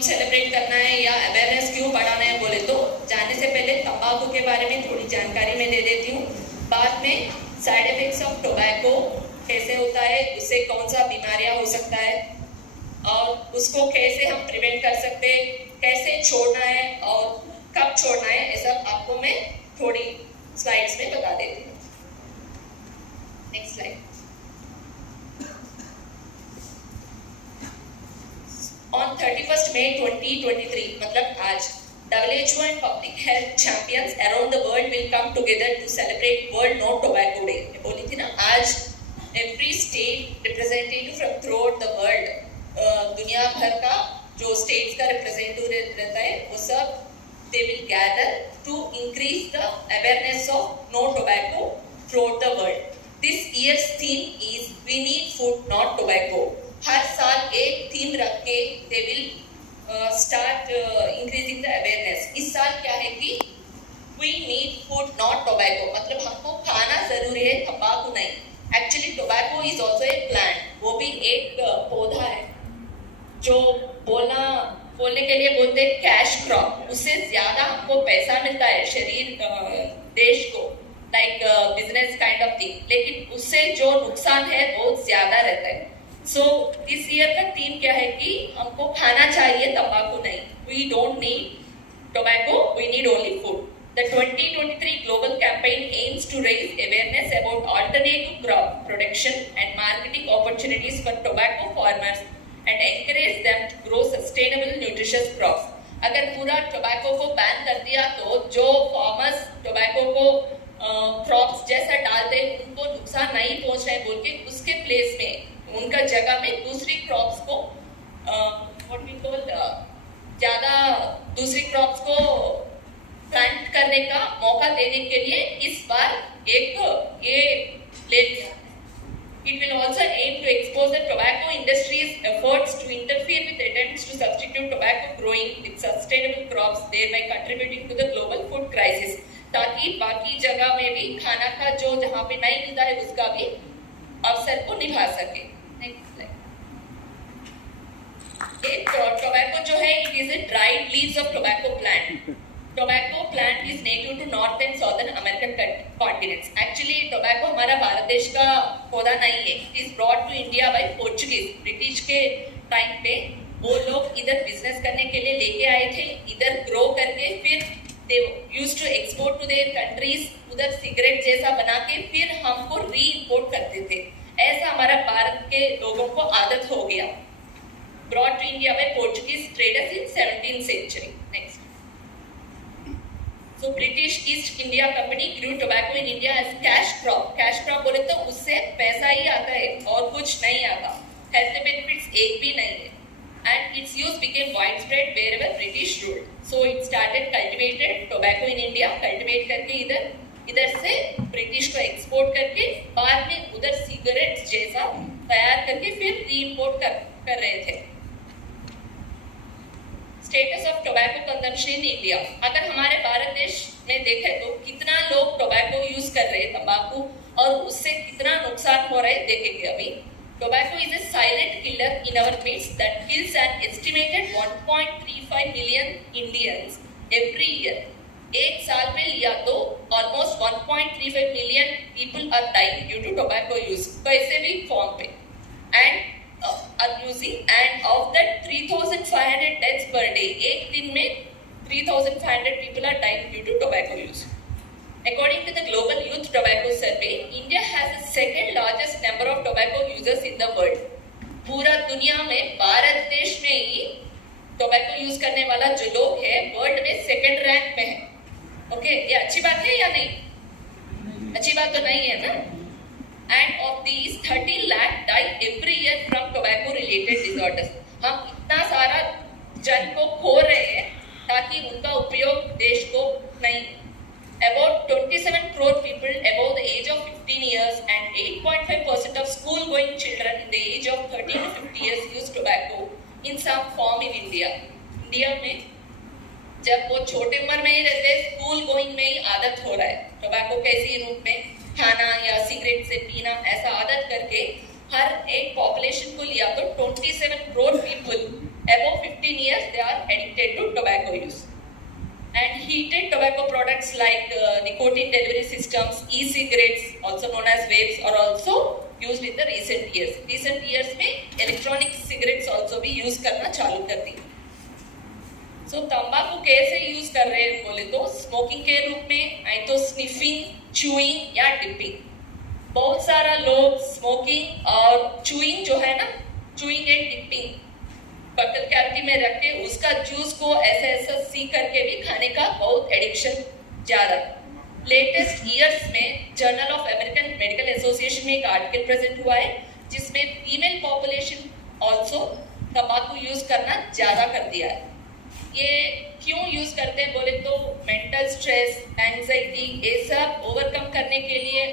क्यों सेलिब्रेट करना है या अवेयरनेस क्यों बढ़ाना है बोले तो जाने से पहले तंबाकू के बारे में थोड़ी जानकारी मैं दे देती हूँ। बाद में साइड इफेक्ट्स ऑफ टोबैको कैसे होता है, उससे कौन सा बीमारियां हो सकता है और उसको कैसे हम प्रिवेंट कर सकते हैं, कैसे छोड़ना है और कब छोड़ना है, ये सब आपको मैं थोड़ी स्लाइड्स में बता देती हूँ। Next slide. On 31st May 2023, मतलब आज, WHO and public health champions around the world will come together to celebrate World No Tobacco Day. मैं बोली थी ना, आज every state representative from throughout the world, दुनिया भर का जो states का representative रहता है वो सब they will gather to increase the awareness of no tobacco throughout the world. This year's theme is We Need Food Not Tobacco. हर साल एक थीम रख के they will start increasing the awareness. इस साल क्या है कि We Need Food Not Tobacco, मतलब हमको खाना जरूरी है, तंबाकू नहीं. Actually tobacco is also a plant. वो भी एक पौधा है जो बोलने के लिए बोलते हैं कैश क्रॉप. उससे ज्यादा हमको पैसा मिलता है शरीर देश को, like business kind of thing, लेकिन उससे जो नुकसान है वो ज्यादा रहता है. सो इस ईयर का थीम क्या है कि हमको खाना चाहिए, तंबाकू नहीं. We don't need tobacco, we need only food. The 2023 global campaign aims to raise awareness about alternative crop production and marketing opportunities for tobacco farmers and encourage them to grow sustainable nutritious crops. अगर पूरा tobacco को ban कर दिया तो जो farmers tobacco को crops जैसा डालते हैं उनको नुकसान नहीं पहुंच रहा है बोल के उसके प्लेस में उनका जगह में दूसरी क्रॉप्स को व्हाट वी कॉल ज्यादा दूसरी क्रॉप्स को प्लांट करने का मौका देने के लिए इस बार एक ये ले लिया. It will also aim to expose the tobacco industry's efforts to interfere with attempts to substitute tobacco growing with sustainable crops, thereby contributing to the global food crisis. ताकि बाकी जगह में भी खाना का जो जहाँ पे नहीं मिलता है उसका भी अवसर को निभा सके. Next slide. ये tobacco जो है, it is a dried leaves of tobacco plant. Tobacco plant is native to North and Southern American continents. Actually, tobacco हमारा भारत देश का पौधा नहीं है. It is brought to India by Portuguese. British के टाइम पे वो लोग इधर बिजनेस करने के लिए लेके आए थे, इधर ग्रो करके फिर they used to export to their countries. उधर सिगरेट जैसा बना के फिर हमको री-इम्पोर्ट करते थे. ऐसा हमारा भारत के लोगों को आदत हो गया. Brought to India by Portuguese traders in 17th century. Next. So British East India Company grew tobacco in India as cash crop. Cash crop बोले तो उससे पैसा ही आता है और कुछ नहीं आता. Health benefits एक भी नहीं है. And its use became widespread wherever British ruled. So it started cultivated tobacco in India. Cultivate करके इधर से ब्रिटिश को एक्सपोर्ट करके बाद में उधर सिगरेट जैसा तैयार करके फिर री-इम्पोर्ट कर रहे थे. Status of tobacco consumption in India. अगर हमारे भारत देश में देखें तो कितना लोग टोबैको यूज कर रहे हैं, तंबाकू, और उससे कितना नुकसान हो रहा है देखेंगे अभी. Tobacco is a silent killer in our midst that kills an estimated 1.35 million Indians every year. एक साल में लिया तो almost 1.35 million people are dying due to tobacco use, कैसे भी फॉर्म पे, and are using, and of that 3,500 deaths per day. एक दिन में 3,500 people are dying due to tobacco use. According to the Global Youth Tobacco Survey, India has the second largest number of tobacco users in the world. पूरा दुनिया में भारत देश में ही tobacco use करने वाला जो लोग है वर्ल्ड में सेकंड रैंक में है. ओके, ये अच्छी बात है या नहीं? अच्छी बात तो नहीं है ना. And of these 13 lakh die every year from tobacco related disorders. हम इतना सारा जन को खो रहे हैं ताकि उनका उपयोग देश को नहीं. About 27 crore people above the age of 15 years and 8.5% of school going children in the age of 13 to 50 years use tobacco in some form in India. India में जब वो छोटे उम्र में ही रहते हैं, स्कूल गोइंग में ही आदत हो रहा है टोबैको कैसी रूप में खाना या सिगरेट से पीना, ऐसा आदत करके हर एक पॉपुलेशन को लिया तो 27 crore people above 15 years and they are addicted to tobacco use. And heated tobacco products like nicotine delivery systems, e-cigarettes, also known as vapes, are also used in the recent years. Recent years में electronic cigarettes also भी use करना चालू कर दी. So तंबाकू कैसे use कर रहे हैं बोले तो स्मोकिंग के रूप में, आई तो स्निफिंग, चूइंग या डिपिंग. बहुत सारा लोग स्मोकिंग और चूइंग जो है ना, चूइंग एंड डिपिंग बटल कैविटी में रख के उसका जूस को ऐसे ऐसा सी करके भी खाने का बहुत एडिक्शन ज्यादा. लेटेस्ट ईयर्स में journal of American medical association में एक आर्टिकल प्रेजेंट हुआ है जिसमें फीमेल पॉपुलेशन ऑल्सो तंबाकू यूज करना ज्यादा कर दिया है. ये क्यों यूज करते हैं बोले तो मेंटल स्ट्रेस, एंजाइटी, ये सब ओवरकम करने के लिए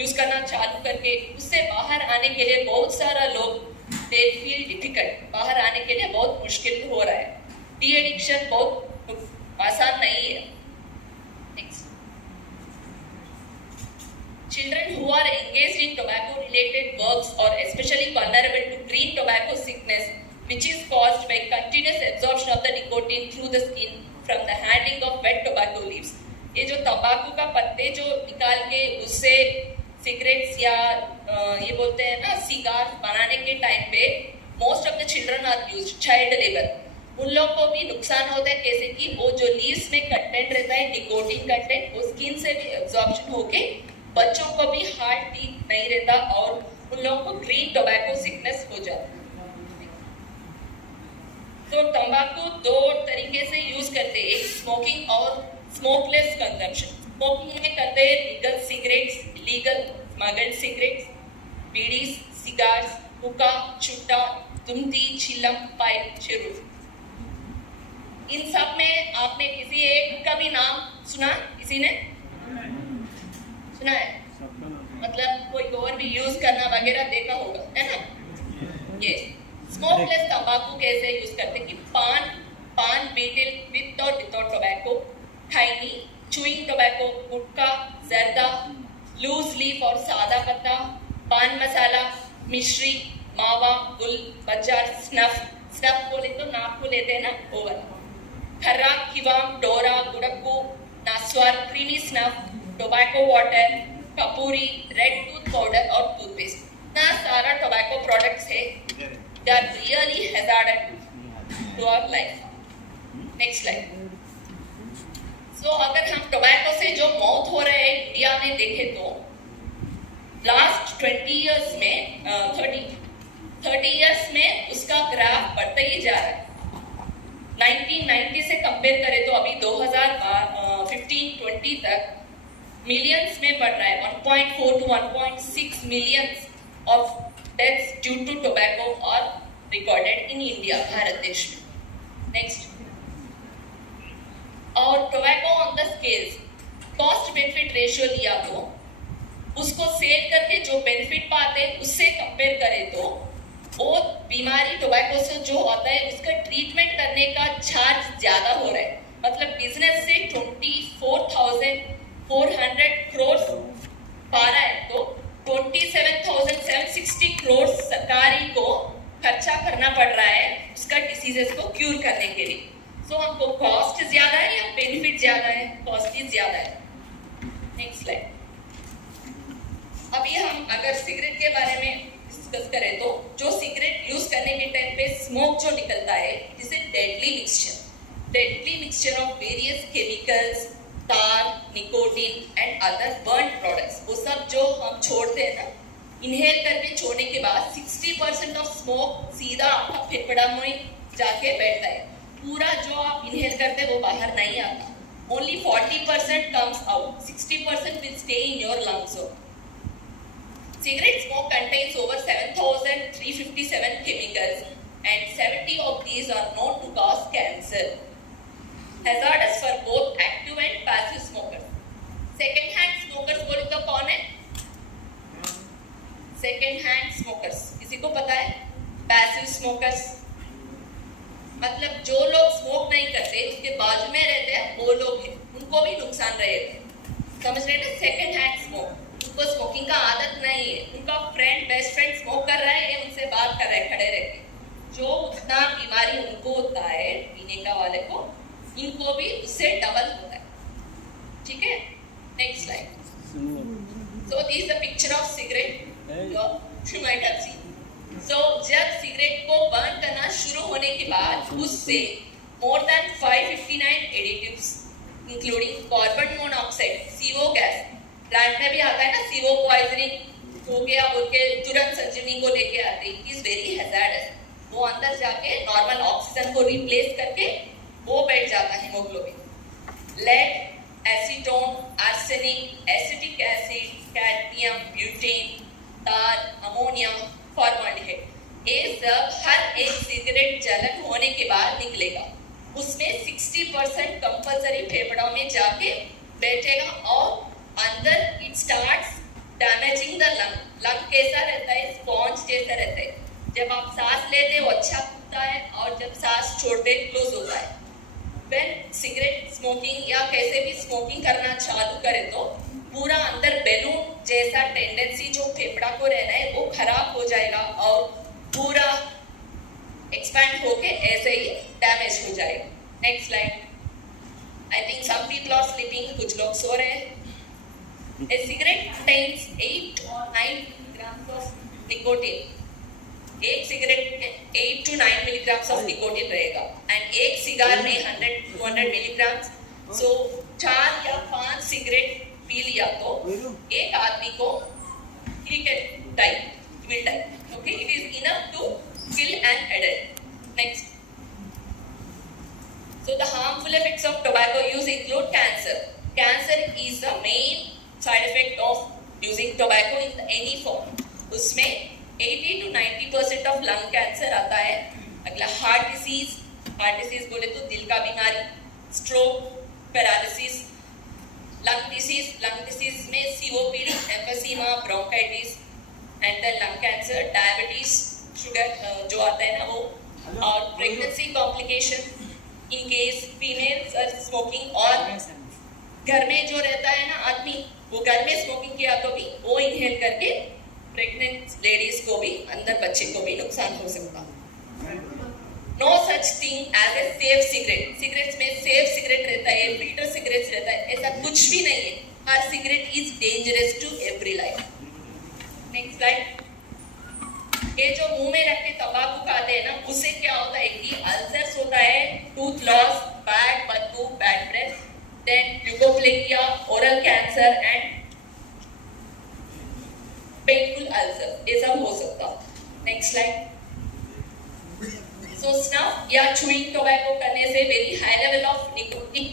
यूज करना चालू करके उससे बाहर आने के लिए बहुत सारा लोग दे फील डिफिकल्ट, बाहर आने के लिए बहुत मुश्किल हो रहा है. डी एडिक्शन बहुत आसान नहीं है. Next, children who are engaged in tobacco related works or especially vulnerable to green tobacco sickness which is caused by continuous absorption of the nicotine through the skin from the handling of wet tobacco leaves. ये जो तंबाकू का पत्ते जो निकाल के उससे cigarettes या ये बोलते हैं ना सिगार बनाने के टाइम पे most of the children are used, child labour. उन लोग को भी नुकसान होता है कैसे कि वो जो लीव्स में कंटेंट रहता है निकोटीन कंटेंट, वो स्किन से भी एब्जॉर्प्शन होके बच्चों को भी हार्ट ठीक नहीं रहता और उन लोगों को ग्रीन टोबैको सिकनेस हो जाता है. तो तंबाकू दो तरीके से यूज करते हैं, एक स्मोकिंग और स्मोकलेस कंजम्पशन. स्मोकिंग में करते हैं legal cigarettes, legal smuggled cigarettes, bidis, cigars, हुक्का, चुट्टा, दुमती, चिलम, पाइप, चुरूट. इन सब में आपने किसी एक का भी नाम सुना? किसी ने सुना है? मतलब कोई और भी यूज करना वगैरह देखा होगा, है ना? ये स्मोकलेस तंबाकू कैसे यूज करते हैं कि पान बीटल विथ और विदाउट टोबैको, थाइनी, चूइंग टोबैको, गुटखा, जर्दा, लूज लीफ और सादा पत्ता, पान मसाला, मिश्री, मावा, गुल, बजार, स्नफ बोले तो नाक को लेते हैं ना, ओवर, खर्रा, खिवाम, डोरा, गुड़क्कू, नास्वार, क्रीमी स्नफ, टोबैको वाटर, कपूरी, रेड टूथ पाउडर और टूथपेस्ट. इतना सारा टोबैको प्रोडक्ट्स है. They are really hazardous to our life. Next slide. So अगर हम टोबैको से जो मौत हो रहे हैं इंडिया में देखें तो लास्ट 20 years में 30 years में उसका ग्राफ बढ़ता ही जा रहा है. 1990 से कंपेयर करें तो अभी 2015-20 तक मिलियंस में बढ़ रहा है. 1.4 to 1.6 millions of deaths due to tobacco are recorded in India, Bharat देश में. Next. और tobacco on the scales, cost benefit ratio लिया तो उसको सेल करके जो बेनिफिट पाते हैं उससे कंपेयर करें तो वो बीमारी टोबैको से जो होता है उसका ट्रीटमेंट करने का चार्ज ज्यादा हो रहा है. मतलब बिजनेस से 24,400 crores पा रहा है तो 27,760 crores सरकारी को खर्चा करना पड़ रहा है उसका डिसीजेस को क्यूर करने के लिए. सो हमको कॉस्ट ज्यादा है या बेनिफिट ज्यादा है? कॉस्ट ही ज्यादा है. Next slide. अभी हम अगर सिगरेट के बारे में डिस्कस करें तो जो सिगरेट यूज करने के टाइम पे स्मोक जो निकलता है it is a deadly mixture of various chemicals, tar, nicotine and other burn products. वो सब जो हम छोड़ते हैं ना, इनहेल करके छोड़ने के बाद 60% ऑफ स्मोक सीधा आपका फेफड़ा में जाके बैठता है. पूरा जो आप इनहेल करते हैं वो बाहर नहीं आता. Only 40% comes out, 60% will stay in your lungs. Cigarette smoke contains over 7,357 chemicals and 70 of these are known to cause cancer. Hazardous for both active and passive smokers. Second hand smokers बोले तो कौन है? Second hand smokers किसी को पता है? Passive smokers मतलब जो लोग स्मोक नहीं करते उसके बाजू में रहते हैं वो लोग हैं, उनको भी नुकसान रहेगा. समझ रहे हैं? सेकेंड हैंड स्मोक, उनको स्मोकिंग का आदत नहीं है, उनका बेस्ट फ्रेंड स्मोक कर रहा है, ये उनसे बात कर रहे हैं खड़े रहकर, जो उतना बीमारी उनको होता है पीने इनको भी उससे डबल होता है, ठीक है। Next slide. So this is the picture of cigarette, you might have seen. So जब सिगरेट को बर्न करना शुरू होने के बाद उससे more than 559 additives including carbon monoxide, CO gas, plant में भी आता है ना, CO पॉइजनिंग हो गया बोल के तुरंत संजीवनी को लेके आते हैं, इज वेरी हैजार्डस। वो अंदर जाके नॉर्मल ऑक्सीजन को रिप्लेस करके वो बैठ जाता है haemoglobin. Lead, acetone, arsenic, acetic acid, cadmium, butane, tar, ammonia, formaldehyde, ये सब हर एक सिगरेट जलन होने के बाद निकलेगा। उसमें 60% कंपल्सरी फेफड़ों में जाके बैठेगा और अंदर it starts damaging the lung. Lung कैसा रहता है? स्पॉन्ज जैसा रहता है। जब आप सांस लेते हैं वो अच्छा खुलता है और जब सांस छोड़ते क्लोज होता है। व्हेन सिगरेट स्मोकिंग या कैसे भी स्मोकिंग करना चालू करे तो पूरा अंदर बैलून जैसा टेंडेंसी जो फेफड़ा को रहना है वो खराब हो जाएगा और पूरा एक्सपैंड होके ऐसे ही डैमेज हो जाएगा। Next slide. I think some people are sleeping, कुछ लोग सो रहे हैं। A cigarette contains 8 or 9 grams of nicotine. एक सिगरेट में 8 to 9 मिलीग्राम्स ऑफ निकोटिन रहेगा एंड एक सिगार में 100-200 मिलीग्राम्स। सो 4 या 5 सिगरेट पी लिया तो एक आदमी को he can die, he will die. Okay, it is enough to kill an adult. Next. So the harmful effects of tobacco use include cancer. Cancer is the main side effect of using tobacco in any form. उसमें 80 to 90% of lung cancer आता है। अगला heart disease बोले तो दिल का बीमारी, stroke, paralysis, lung disease में COPD, emphysema, bronchitis and the lung cancer, diabetes, sugar जो आता है ना वो, और pregnancy complication in case females are smoking. और घर में जो रहता है ना आदमी, वो घर में स्मोकिंग किया तो भी वो इनहेल करके प्रेग्नेंट लेडीज को भी, अंदर बच्चे को भी नुकसान हो सकता। No such thing as a safe cigarette. Cigarettes में सेफ सिगरेट रहता है, फिल्टर सिगरेट रहता है, ऐसा कुछ भी नहीं है। हर cigarette is dangerous to every life. Next slide. ये जो मुंह में रख के तंबाकू खाते हैं ना, उससे क्या होता है कि अल्सर्स होता है, टूथ लॉस, बैड बदबू, bad breath, then leukophakia, oral cancer and painful ulcer, ये सब हो सकता। Next slide. सो स्नफ या chewing tobacco करने से very high level of nicotine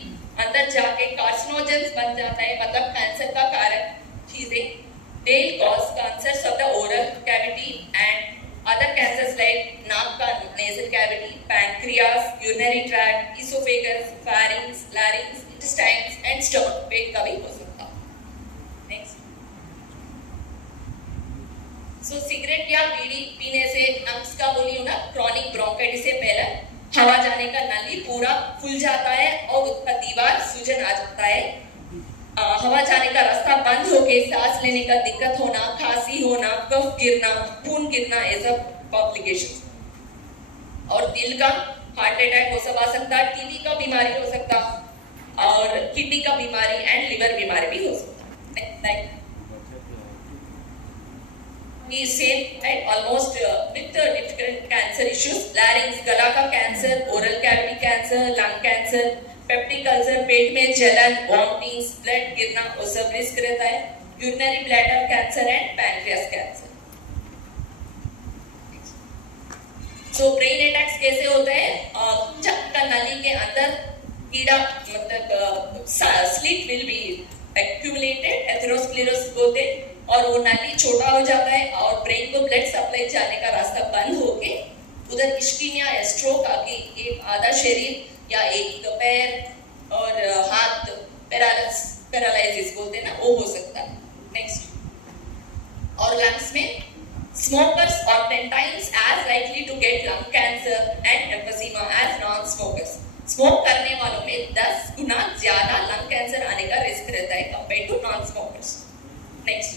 अंदर जाके कार्सिनोजेंस बन जाता है, मतलब कैंसर का कारक चीजें। they cause cancers of the oral cavity and other cancers like नाक का nasal cavity, pancreas, urinary tract, esophagus, pharynx, larynx, intestines and stomach, पेट का भी हो सकता। नेक्स्ट। सो सिगरेट या बीड़ी पीने से लंग्स का बोली हूँ ना, क्रॉनिक ब्रोंकाइटिस से पहले हवा जाने का नाली पूरा फूल जाता है और उसका दीवार सूजन आ जाता है। हवा जाने का रास्ता बंद होके सांस लेने का दिक्कत होना, खांसी होना, कफ गिरना, खून गिरना, ये सब कॉम्प्लिकेशंस। और दिल का हार्ट अटैक हो सब आ सकता, टीबी का बीमारी हो सकता और किडनी का बीमारी एंड लिवर बीमारी भी हो सकता। He said right almost with the different cancer issues, larynx गला का कैंसर, oral cavity cancer, lung cancer, peptic ulcer, पेट में जलन, वॉमिटिंग्स, ब्लड गिरना, वो सब रिस्क रहता है। Urinary bladder cancer and pancreas cancer. So brain attacks कैसे होते हैं? चक्कर नली के अंदर कीड़ा, मतलब slit will be accumulated, atherosclerosis बोलते हैं, और वो नाली छोटा हो जाता है और ब्रेन को ब्लड सप्लाई जाने का रास्ता बंद होके उधर इश्कीमिया या स्ट्रोक आके एक आधा शरीर या एक पैर और हाथ पैरालाइसिस बोलते हैं ना, वो हो सकता है। नेक्स्ट। और लंग्स में smokers are 10 times as likely to get lung cancer and emphysema as non-smokers. Smoke करने वालों में 10 गुना ज्यादा लंग कैंसर आने का रिस्क रहता है compare to non smokers. Next.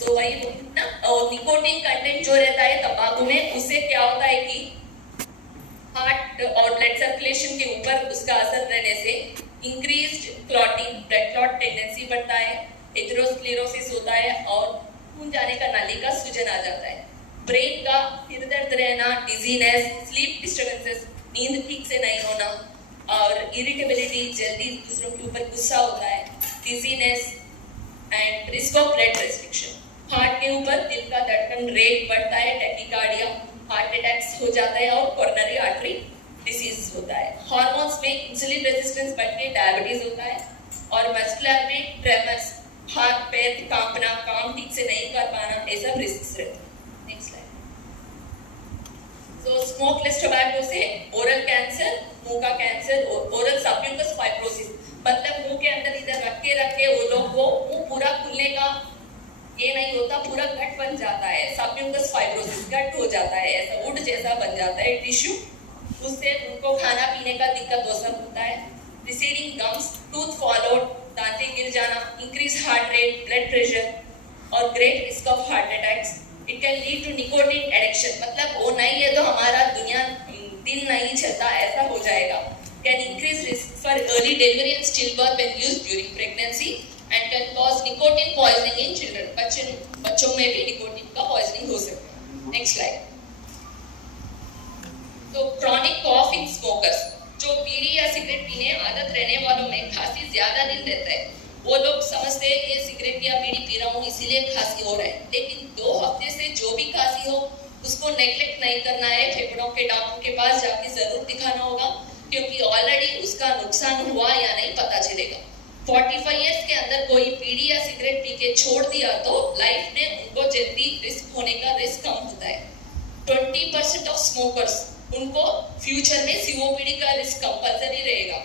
So वही ना, और निकोटीन कंटेंट जो रहता है तंबाकू में, उससे क्या होता है कि हार्ट और ब्लड सर्कुलेशन के ऊपर उसका असर रहने से increased clotting, blood clot tendency बढ़ता है, एथेरोस्क्लेरोसिस होता है और खून जाने का नाली का सूजन आ जाता है। ब्रेन का सिर दर्द रहना, डिजीनेस, स्लीप डिस्टर्बेंसेस, नींद ठीक से नहीं होना और इरिटेबिलिटी, जल्दी दूसरों के ऊपर गुस्सा होता है, dizziness and risk of blood restriction. Heart के ऊपर दिल का धड़कन रेट बढ़ता है, टैकीकार्डिया, हार्ट अटैक्स हो जाता है और कोरोनरी आर्टरी डिसीज होता है। हार्मोन्स में इंसुलिन रेजिस्टेंस बढ़ के डायबिटीज होता है और मस्कुलर में ट्रेमर्स, हाथ पैर कांपना, काम ठीक से नहीं कर पाना, ऐसा रिस्क रहता है। Next slide. So smokeless tobacco से ओरल कैंसर, मुंह का कैंसर, ओरल सबम्यूकस फाइब्रोसिस, मतलब मुंह के अंदर इधर रख के वो लोग को मुंह पूरा खुलने का ये नहीं होता, पूरा गट बन जाता है, सबम्यूकस फाइब्रोसिस, गट हो जाता है, ऐसा वुड जैसा बन जाता है टिश्यू, उससे उनको खाना पीने का दिक्कत हो सब होता है। Receding gums, tooth fall out, दांतें गिर जाना, increase heart rate, blood pressure और great risk of heart attacks. It can lead to nicotine addiction, मतलब वो नहीं है तो हमारा दुनिया दिन नहीं चलता, ऐसा हो जाएगा। Can increase risk for early delivery and still birth when used during pregnancy and can cause nicotine poisoning in children. बच्चों में भी निकोटीन का पॉइजनिंग हो सकता है। Next slide. तो क्रॉनिक कॉफ इन स्मोकर्स, जो बीड़ी या सिगरेट पीने आदत रहने वालों में खांसी ज्यादा दिन रहता है। वो लोग समझते हैं ये सिगरेट या बीड़ी पी रहा हूँ इसीलिए खांसी हो रहा है, लेकिन 2 हफ्ते से जो भी खांसी हो उसको नेग्लेक्ट नहीं करना है, फेफड़ों के डॉक्टर के पास जाके जरूर दिखाना होगा, क्योंकि ऑलरेडी उसका नुकसान हुआ या नहीं पता चलेगा। 45 इयर्स के अंदर कोई बीड़ी या सिगरेट पी के छोड़ दिया तो लाइफ में उनको जल्दी रिस्क होने का रिस्क कम होता है। 20% ऑफ स्मोकर्स, उनको फ्यूचर में सीओपीडी का रिस्क कंपल्सरी रहेगा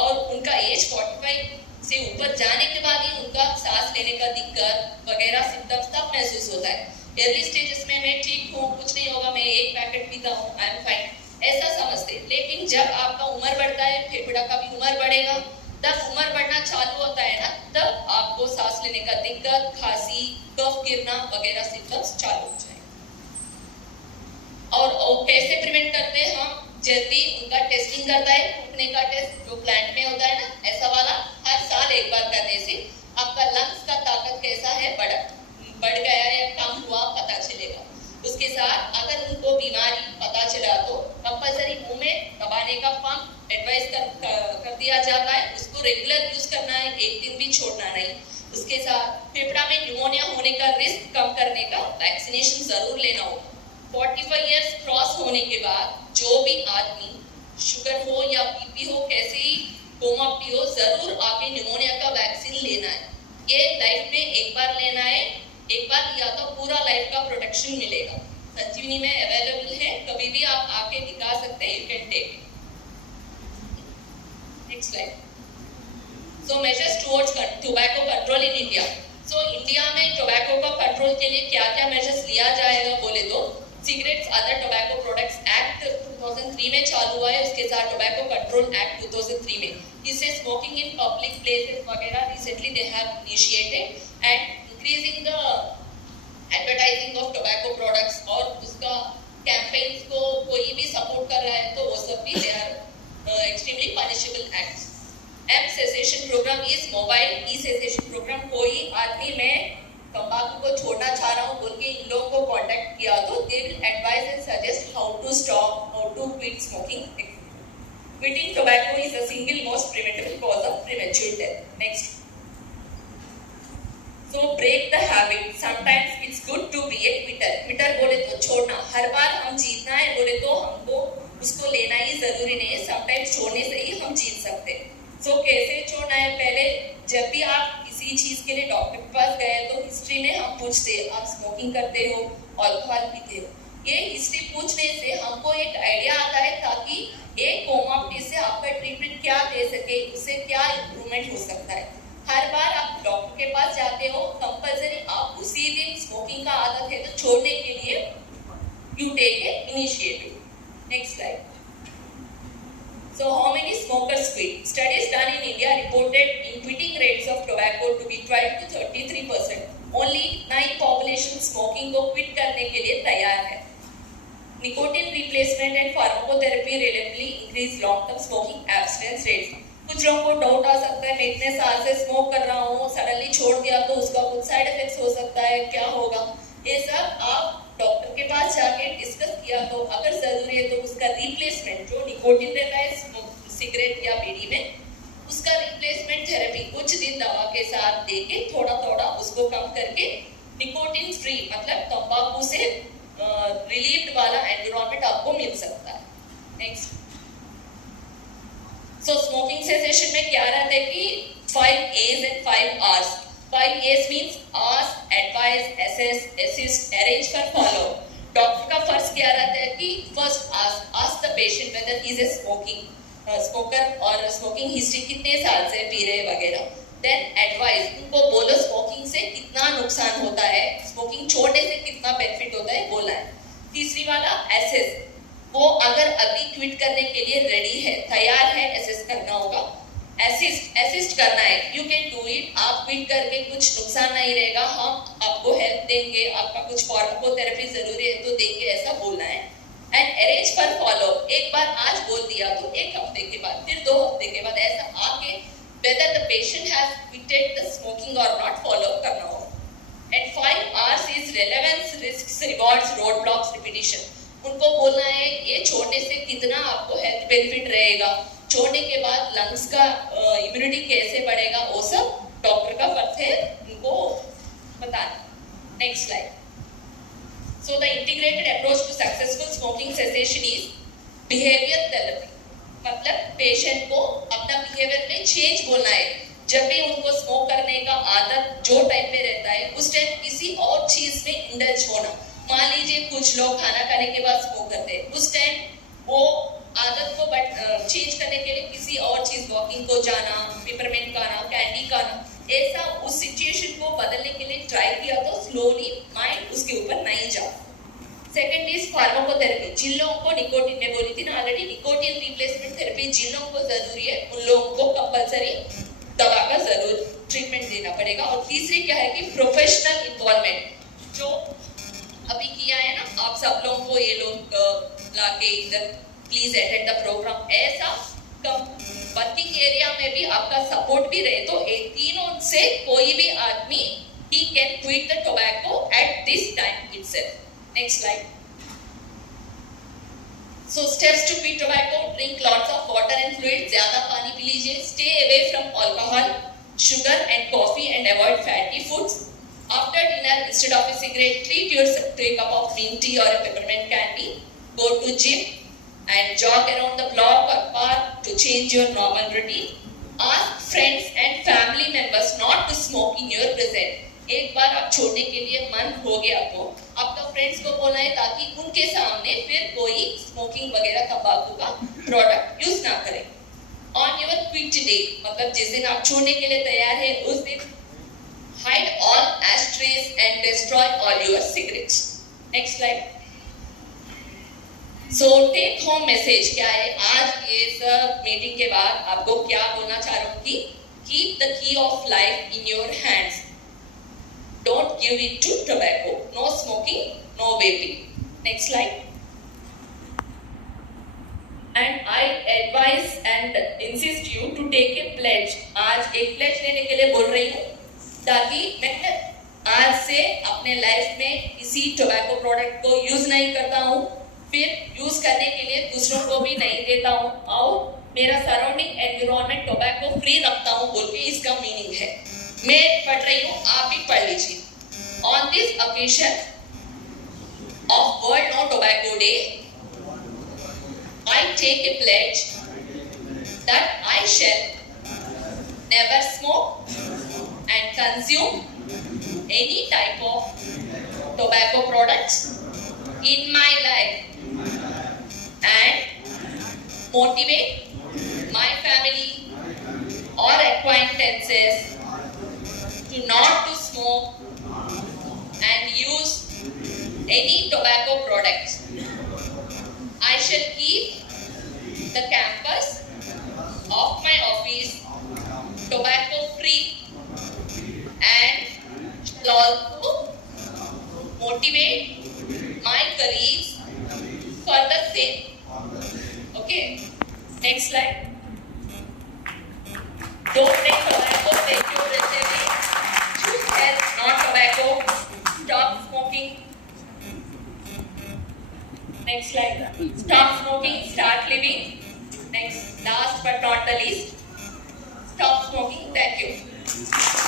और उनका एज 45 से ऊपर जाने के बाद ही उनका सांस लेने का दिक्कत वगैरह सिम्टम्स तब महसूस होता है। अर्ली स्टेजेस में मैं ठीक हूँ, कुछ नहीं होगा, मैं 1 पैकेट पीता हूँ, आई एम फाइन, ऐसा समझते। लेकिन जब आपका उम्र बढ़ता है, फेफड़ा का भी उम्र बढ़ेगा, तब उम्र बढ़ना चालू होता है ना, तब आपको सांस लेने का दिक्कत, खांसी, कफ गिरना वगैरह सिम्टम्स चालू हो जाए। और कैसे प्रिवेंट करते हैं हम? जल्दी उनका टेस्टिंग करता है, फूकने का टेस्ट जो प्लांट में होता है ना, ऐसा वाला हर साल एक बार करने से आपका लंग्स का ताकत कैसा है, बढ़ गया है या कम हुआ पता चलेगा। उसके साथ अगर उनको बीमारी पता चला तो कंपल्सरी मुंह में दबाने का पंप एडवाइस कर दिया जाता है, उसको रेगुलर यूज करना है, एक दिन भी छोड़ना नहीं। उसके साथ फेफड़ा में न्यूमोनिया होने का रिस्क कम करने का वैक्सीनेशन जरूर लेना होगा। 45 इयर्स क्रॉस होने के बाद जो भी आदमी शुगर हो या बीपी हो, कैसे ही कोमोर्बिडिटी हो, जरूर आपने न्यूमोनिया का वैक्सीन लेना है। ये लाइफ में एक बार लेना है, एक बार लिया तो पूरा लाइफ का प्रोटेक्शन मिलेगा। संजीवनी में अवेलेबल है, कभी भी आप आके दिखा सकते हैं, you can take it. Next slide. So measures towards tobacco control in India. So India में टोबैको का कंट्रोल के लिए क्या क्या मेजर्स लिया जाएगा बोले तो cigarettes other tobacco products act 2003 में चालू हुआ है, उसके साथ टोबैको कंट्रोल एक्ट 2003 में, इससे स्मोकिंग इन पब्लिक प्लेसेस वगैरह recently they have initiated and increasing the advertising of tobacco products, और उसका कैंपेन्स को कोई भी सपोर्ट कर रहा है तो वो सब भी they are extremely punishable acts. M cessation program is mobile e cessation program. कोई आदमी मैं तंबाकू को छोड़ना चाह रहा हूँ बोल के इन लोगों को कांटेक्ट किया तो they will advise and suggest how to stop, how to quit smoking. Quitting tobacco is the single most preventable cause of premature death. Next. So break the habit. Sometimes it's good to be a quitter. Quitter बोले तो छोड़ना, हर बार हम जीतना है बोले तो हमको उसको लेना ही जरूरी नहीं है, समटाइम्स छोड़ने से ही हम जीत सकते हैं। So कैसे छोड़ना है? पहले जब भी आप किसी चीज के लिए डॉक्टर के पास गए तो हिस्ट्री में हम पूछते हैं आप स्मोकिंग करते हो, अल्कोहल पीते हो। ये हिस्ट्री पूछने से हमको एक आइडिया आता है ताकि एक कोमोर्बिडिटी से आपका ट्रीटमेंट क्या दे सके, उससे क्या इम्प्रूवमेंट हो सकता है। हर बार आप डॉक्टर के पास जाते हो, कंपल्सरी आप उसी दिन स्मोकिंग का आदत है तो छोड़ने के लिए you take a initiative. Next slide. So how many smokers quit? Studies done in India reported in quitting rates of tobacco to be 12 to 33%. Only 9 population smoking को quit करने के लिए तैयार है। Nicotine replacement and pharmacotherapy reliably increase long-term smoking abstinence rates. कुछ लोगों को doubt आ सकता है, मैं इतने साल से स्मोक कर रहा हूँ, सडनली छोड़ दिया तो उसका कुछ साइड इफेक्ट्स हो सकता है, क्या होगा? ये सब आप डॉक्टर के पास जाके डिस्कस किया तो अगर जरूरी है तो उसका रिप्लेसमेंट जो निकोटिन रहता है सिगरेट या बीड़ी में, उसका रिप्लेसमेंट थेरेपी कुछ दिन दवा के साथ देके थोड़ा थोड़ा उसको कम करके निकोटिन फ्री मतलब तंबाकू से रिलीव्ड वाला एनवायरनमेंट आपको मिल सकता है। नेक्स्ट, सो स्मोकिंग सेसेशन में क्या रहता है कि 5 A's and 5 R's. 5 A's means ask, advise, assess, assist, arrange for follow. Doctor का फर्ज क्या रहता है कि first ask the patient whether he is a smoker और स्मोकिंग हिस्ट्री कितने साल से पी रहे वगैरह। देन एडवाइस, उनको बोलो स्मोकिंग से कितना नुकसान होता है, स्मोकिंग छोड़ने से कितना बेनिफिट होता है बोला है। तीसरी वाला एसेस, वो अगर अभी क्विट करने के लिए रेडी है, तैयार है, एसेस करना होगा। असिस्ट करना है, यू कैन डू इट, आप क्विट करके कुछ नुकसान नहीं रहेगा, हम आपको हेल्प देंगे, आपका कुछ फार्माकोथेरेपी जरूरी है तो देंगे, ऐसा बोलना है। एंड अरेंज फॉर फॉलो, एक बार आज बोल दिया तो एक हफ्ते के बाद, फिर 2 हफ्ते के बाद, ऐसा आके whether the patient has quitted the smoking or not follow करना होगा। And 5 R's is relevance, risks, rewards, roadblocks, repetition. उनको बोलना है ये छोड़ने से कितना आपको हेल्थ बेनिफिट रहेगा, छोड़ने के बाद लंग्स का इम्यूनिटी कैसे बढ़ेगा, वो सब डॉक्टर का फर्ज है उनको बताना। Next slide. So the integrated approach to successful smoking cessation is behavior therapy. मतलब पेशेंट को अपना बिहेवियर में चेंज बोलना है। जब भी उनको स्मोक करने का आदत जो टाइम पे रहता है उस टाइम किसी और चीज में इंडल्ज होना। मान लीजिए कुछ लोग खाना खाने के बाद स्मोक करते हैं, उस टाइम वो आदत को चेंज करने के लिए किसी और चीज, वॉकिंग को जाना, पेपरमिंट खाना, कैंडी खाना, ऐसा उस सिचुएशन को बदलने के लिए ट्राई किया तो स्लोली माइंड उसके ऊपर नहीं जाता। सेकेंड इज फार्माकोथेरेपी, जिन लोगों को निकोटिन में बोली थी ना ऑलरेडी, निकोटिन रिप्लेसमेंट थेरेपी जिन लोगों को जरूरी है उन लोगों को कंपलसरी दवा का जरूर ट्रीटमेंट देना पड़ेगा। और तीसरी क्या है कि प्रोफेशनल इन्वॉल्वमेंट, जो अभी किया है ना आप सब लोगों को, ये लोग लाके इधर प्लीज अटेंड द प्रोग्राम, ऐसा वर्किंग एरिया में भी आपका सपोर्ट भी रहे तो एक तीनों से कोई भी आदमी he can quit the tobacco at this time itself. Next slide. So steps to quit tobacco: drink lots of water and fluids, ज़्यादा पानी पी लीजिए, stay away from alcohol, sugar and coffee and avoid fatty foods. After dinner, instead of a cigarette, treat yourself to a cup of mint tea or a peppermint candy. Go to gym and jog around the block or park to change your normal routine. Ask friends and family members not to smoke in your presence. एक बार आप छोड़ने के लिए मन हो गया तो आपका फ्रेंड्स को बोलना है ताकि उनके सामने फिर कोई स्मोकिंग वगैरह तंबाकू का प्रोडक्ट यूज ना करें। ऑन योर क्विट डे, मतलब जिस दिन आप छोड़ने के लिए तैयार है उस दिन hide all ashtrays and destroy all your cigarettes. Next slide. So take home message क्या है आज ये सब मीटिंग के बाद आपको क्या बोलना चाह रहा हूँ कि keep the key of life in your hands, don't give it to tobacco, no smoking, no vaping. Next slide. And I advise and insist you to take a pledge. आज एक pledge लेने के लिए बोल रही हूँ ताकि मैं आज से अपने लाइफ में किसी टोबैको प्रोडक्ट को यूज नहीं करता हूँ, फिर यूज करने के लिए दूसरों को भी नहीं देता हूँ और मेरा सराउंडिंग एनवायरनमेंट टोबैको फ्री रखता हूँ बोल के इसका मीनिंग है। मैं पढ़ रही हूँ, आप भी पढ़ लीजिए। On this occasion of World No Tobacco Day, I take a pledge that I shall never smoke and consume any type of tobacco products in my life and motivate my family or acquaintances to not to smoke and use any tobacco products. I shall keep the campus of my office tobacco free and shall also motivate my colleagues Next slide. Don't take tobacco when you receive. Choose health, not tobacco. Stop smoking. Next slide. Stop smoking, start living. Next, last but not the least, stop smoking. Thank you.